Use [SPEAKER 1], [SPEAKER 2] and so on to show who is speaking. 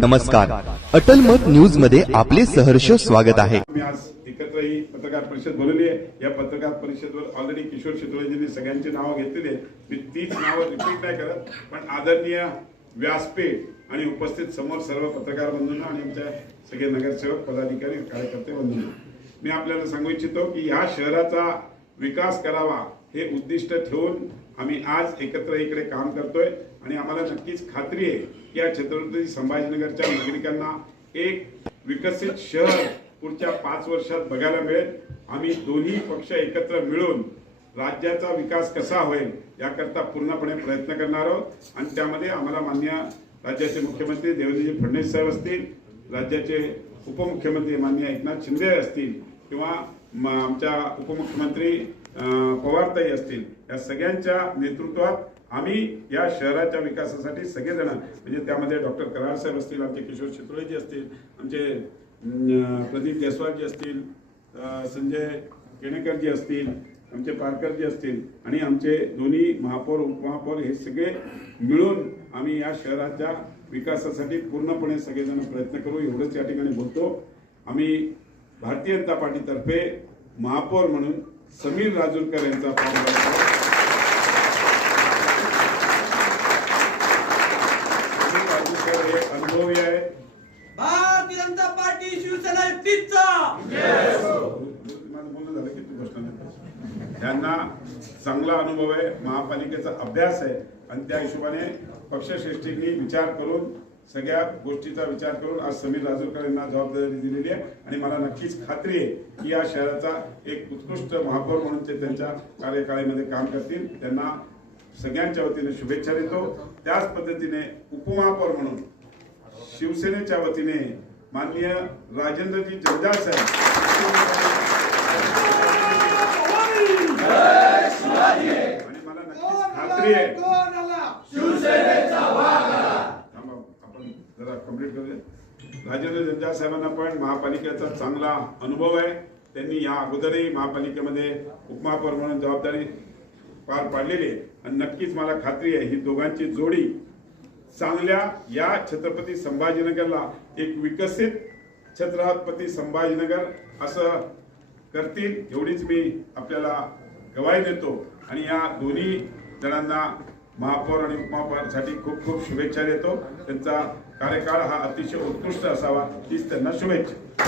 [SPEAKER 1] नमस्कार. अटल मत न्यूजमध्ये आपले सहर्ष स्वागत आहे.
[SPEAKER 2] मी आज एकत्र ही पत्रकार परिषद बोलवली आहे. या पत्रकार परिषदेवर ऑलरेडी किशोर शितोळेजींनी सगळ्यांची नावं घेतलेली आहेत. मी तीच नावं रिपीट नाही करत पण आदरणीय व्यासपीठ आणि उपस्थित समोर सर्व पत्रकार बंधूंना आणि आमच्या सगळे नगरसेवक पदाधिकारी कार्यकर्ते बंधूंना. मी आपल्याला सांगू इच्छितो की ह्या शहराचा विकास करावा हे उद्दिष्ट ठेवून आम्ही आज एकत्र इकडे काम करतोय. आणि आम्हाला नक्कीच खात्री आहे की या छत्रपती संभाजीनगरच्या नागरिकांना एक विकसित शहर पुढच्या पाच वर्षात बघायला मिळेल. आम्ही दोन्ही पक्ष एकत्र मिळून राज्याचा विकास कसा होईल याकरता पूर्णपणे प्रयत्न करणार आहोत. आणि त्यामध्ये आम्हाला मान्य राज्याचे मुख्यमंत्री देवेंद्रजी फडणवीस साहेब असतील राज्याचे उपमुख्यमंत्री मान्य एकनाथ शिंदे असतील किंवा आमच्या उपमुख्यमंत्री पवारताई असतील या सगळ्यांच्या नेतृत्वात आम्ही या शहराच्या विकासासाठी सगळेजण म्हणजे त्यामध्ये डॉक्टर कराड साहेब असतील आमचे किशोर चित्रोळेजी असतील आमचे प्रदीप जयस्वालजी असतील संजय केणेकरजी असतील आमचे पारकरजी असतील आणि आमचे दोन्ही महापौर उपमहापौर हे सगळे मिळून आम्ही या शहराच्या विकासासाठी पूर्णपणे सगळेजण प्रयत्न करू एवढंच या ठिकाणी बोलतो. आम्ही भारतीय जनता पार्टीतर्फे महापौर म्हणून समीर राजूरकर यांचा फॉर्म समीर राजूरकर हे अनुभवी आहेत
[SPEAKER 3] भारतीय जनता पार्टी शिवसेना
[SPEAKER 2] माझं बोलणं झालं की तू प्रश्न. त्यांना चांगला अनुभव आहे महापालिकेचा अभ्यास आहे आणि त्या हिशोबाने पक्षश्रेष्ठींनी विचार करून सगळ्या गोष्टीचा विचार करून आज समीर राजूरकर यांना जबाबदारी दिलेली आहे. आणि मला नक्कीच खात्री आहे की या शहराचा एक उत्कृष्ट महापौर म्हणून ते त्यांच्या कार्यकाळामध्ये काम करतील. त्यांना सगळ्यांच्या वतीने शुभेच्छा देतो. त्याच पद्धतीने उपमहापौर म्हणून शिवसेनेच्या वतीने माननीय राजेंद्रजी जगदाळ साहेब. आणि मला नक्कीच खात्री आहे कंप्लीट करूया राजेंद्र जगदाळ साहेबांना पण महापालिकेचा चांगला अनुभव आहे. त्यांनी या अगोदरही महापालिकेमध्ये उपमहापौर म्हणून जबाबदारी पार पाडलेली आहे. आणि नक्कीच मला खात्री आहे ही दोघांची जोडी चांगल्या या छत्रपती संभाजीनगरला एक विकसित छत्रपती संभाजीनगर असं करतील एवढीच मी आपल्याला गवाही देतो. आणि या दोन्ही जणांना महापौर आणि उपमहापौरांसाठी खूप खूप शुभेच्छा देतो. त्यांचा कार्यकाळ हा अतिशय उत्कृष्ट असावा हीच त्यांना शुभेच्छा.